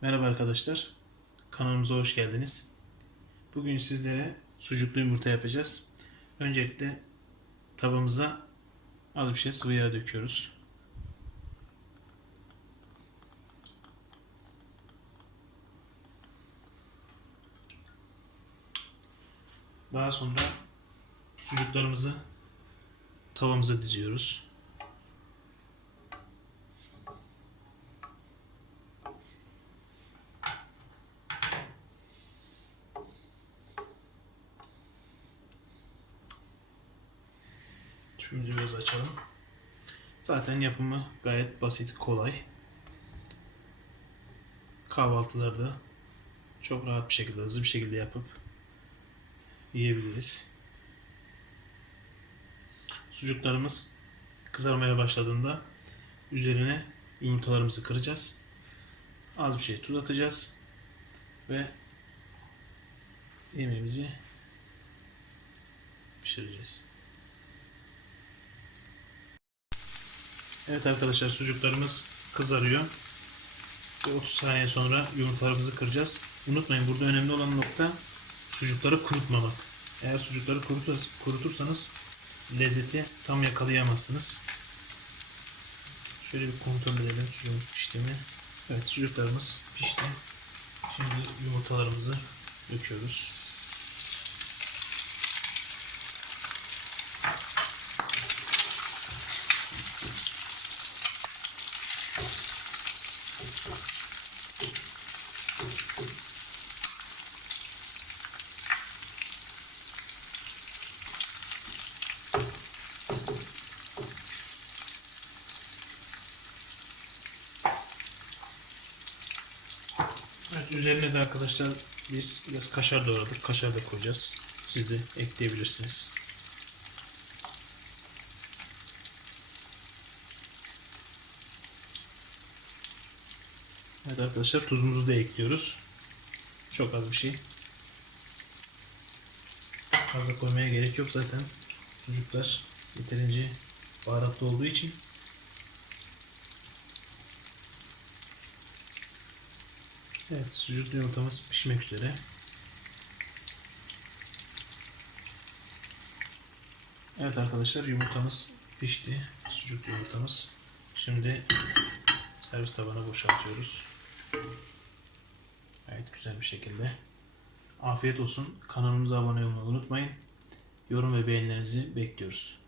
Merhaba arkadaşlar. Kanalımıza hoş geldiniz. Bugün sizlere sucuklu yumurta yapacağız. Öncelikle tavamıza az bir şey sıvı yağ döküyoruz. Daha sonra sucuklarımızı tavamıza diziyoruz. Şimdi biraz açalım. Zaten yapımı gayet basit, kolay. Kahvaltılarda çok rahat bir şekilde, hızlı bir şekilde yapıp yiyebiliriz. Sucuklarımız kızarmaya başladığında üzerine yumurtalarımızı kıracağız. Az bir şey tuz atacağız ve yemeğimizi pişireceğiz. Evet arkadaşlar sucuklarımız kızarıyor. Ve 30 saniye sonra yumurtalarımızı kıracağız. Unutmayın burada önemli olan nokta sucukları kurutmamak. Eğer sucukları kurutur, kurutursanız lezzeti tam yakalayamazsınız. Şöyle bir kontrol edelim sucuğumuz pişti mi? Evet sucuklarımız pişti. Şimdi yumurtalarımızı döküyoruz. Evet, üzerine de arkadaşlar biz biraz kaşar doğradık. Kaşar da koyacağız. Siz de ekleyebilirsiniz. Evet arkadaşlar tuzumuzu da ekliyoruz. Çok az bir şey. Fazla koymaya gerek yok zaten. Sucuklar yeterince baharatlı olduğu için. Evet, sucuklu yumurtamız pişmek üzere. Evet arkadaşlar yumurtamız pişti. Sucuklu yumurtamız. Şimdi servis tabağına boşaltıyoruz. Gayet güzel bir şekilde. Afiyet olsun. Kanalımıza abone olmayı unutmayın. Yorum ve beğenilerinizi bekliyoruz.